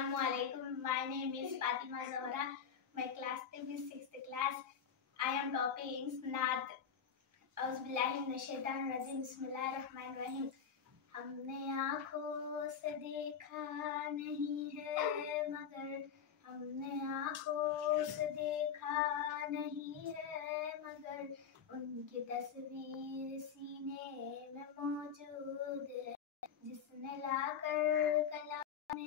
Assalamu alaikum. My name is Fatima Zahra. My class name is 6th class. I am topping Naat. Auzubillahi minash-shaytanir-rajim. Bismillahir-rahmanir-rahim. हमने आँखों से देखा नहीं है मगर हमने आँखों से देखा नहीं है मगर उनकी तस्वीर सीने में मौजूद है जिसने लाकर कलाम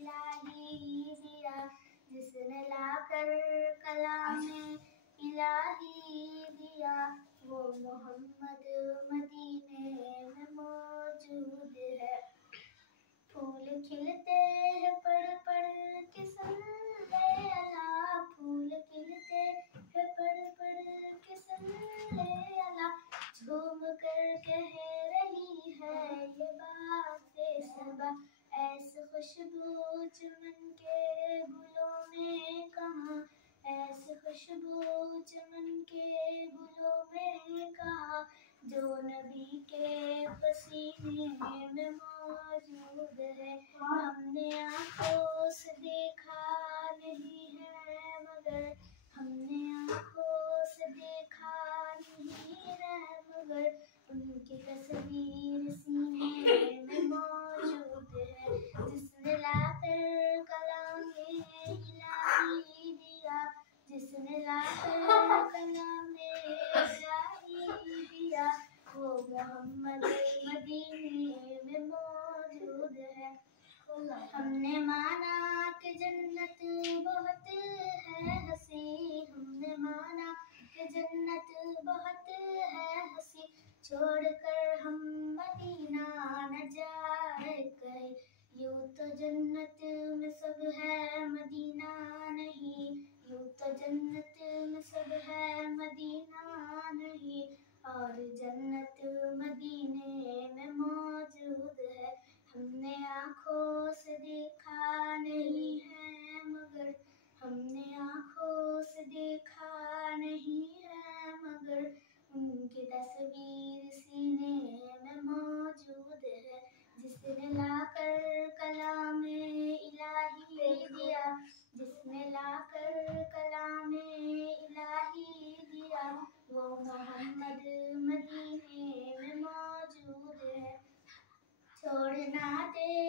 इलाही दिया जिसने लाकर कलाम इलाही दिया वो मोहम्मद मदीने में मौजूद है फूल खिलते हैं पढ़ पढ़ के सुन ले अला फूल खिलते हैं पढ़ के सुन ले अला झूम कर कह रही है ये बातें सबा ऐसे खुशबू चमन के गुलों में कहाँ ऐसे खुशबू चमन के गुलों में कहाँ जो नबी के पसीने में मौजूद है हमने आँखों से देखा नहीं है मगर हमने आँखों से देखा नहीं है मगर उनकी तस्वीर सीने में मौजूद है जिसने लाकर कलाम इलाही दिया जिसने लाकर कलाम इलाही दिया वो मोहम्मद मदीने में मौजूद है हमने माना कि जन्नत बहुत है हंसी हमने माना कि जन्नत बहुत है हंसी छोड़कर हम मदीना न जाए कहीं यूं तो जन्नत में सब है मदीना नहीं यूं तो जन्नत में सब है मदीना नहीं और जन्नत मदीने में मौजूद है हमने आँखों से देखा नहीं है मगर हमने आँखों से देखा नहीं है मगर उनकी तस्वीर सीने में मौजूद है जिसने लाकर कलाम इलाही दिया जिसने लाकर कलाम इलाही दिया वो मोहम्मद मदीने में मौजूद है छोड़ना दे